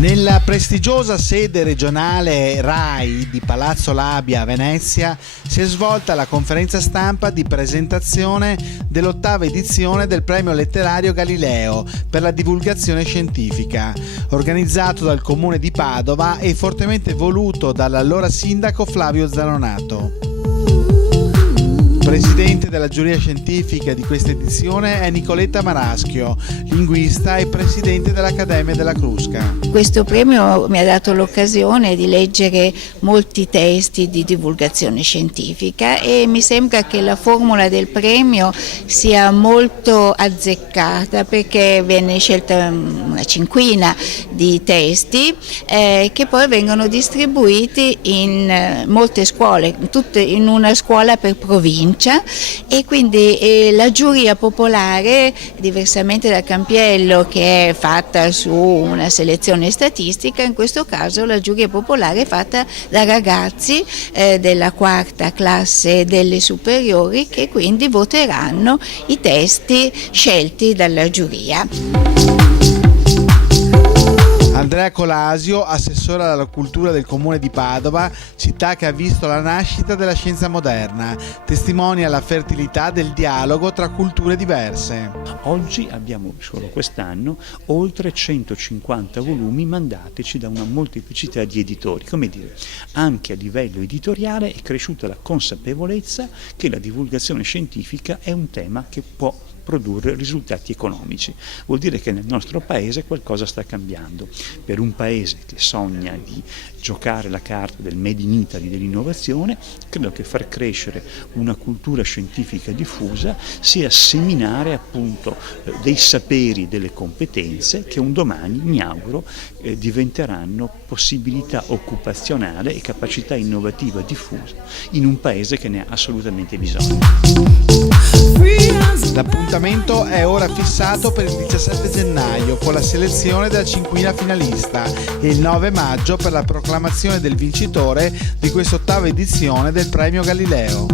Nella prestigiosa sede regionale RAI di Palazzo Labia a Venezia si è svolta la conferenza stampa di presentazione dell'8ª edizione del Premio Letterario Galileo per la divulgazione scientifica, organizzato dal Comune di Padova e fortemente voluto dall'allora sindaco Flavio Zanonato. Presidente della giuria scientifica di questa edizione è Nicoletta Maraschio, linguista e presidente dell'Accademia della Crusca. Questo premio mi ha dato l'occasione di leggere molti testi di divulgazione scientifica e mi sembra che la formula del premio sia molto azzeccata, perché viene scelta una cinquina di testi che poi vengono distribuiti in molte scuole, tutte in una scuola per provincia. E quindi la giuria popolare, diversamente da Campiello che è fatta su una selezione statistica, in questo caso la giuria popolare è fatta da ragazzi della 4ª classe delle superiori, che quindi voteranno i testi scelti dalla giuria. Andrea Colasio, assessore alla cultura del Comune di Padova, città che ha visto la nascita della scienza moderna, testimonia la fertilità del dialogo tra culture diverse. Oggi abbiamo, solo quest'anno, oltre 150 volumi mandatici da una molteplicità di editori. Come dire, anche a livello editoriale è cresciuta la consapevolezza che la divulgazione scientifica è un tema che può produrre risultati economici. Vuol dire che nel nostro paese qualcosa sta cambiando. Per un paese che sogna di giocare la carta del Made in Italy dell'innovazione, credo che far crescere una cultura scientifica diffusa sia seminare appunto dei saperi, delle competenze che un domani, mi auguro, diventeranno possibilità occupazionale e capacità innovativa diffusa in un paese che ne ha assolutamente bisogno. L'appuntamento è ora fissato per il 17 gennaio con la selezione della cinquina finalista e il 9 maggio per la proclamazione del vincitore di questa 8ª edizione del Premio Galileo.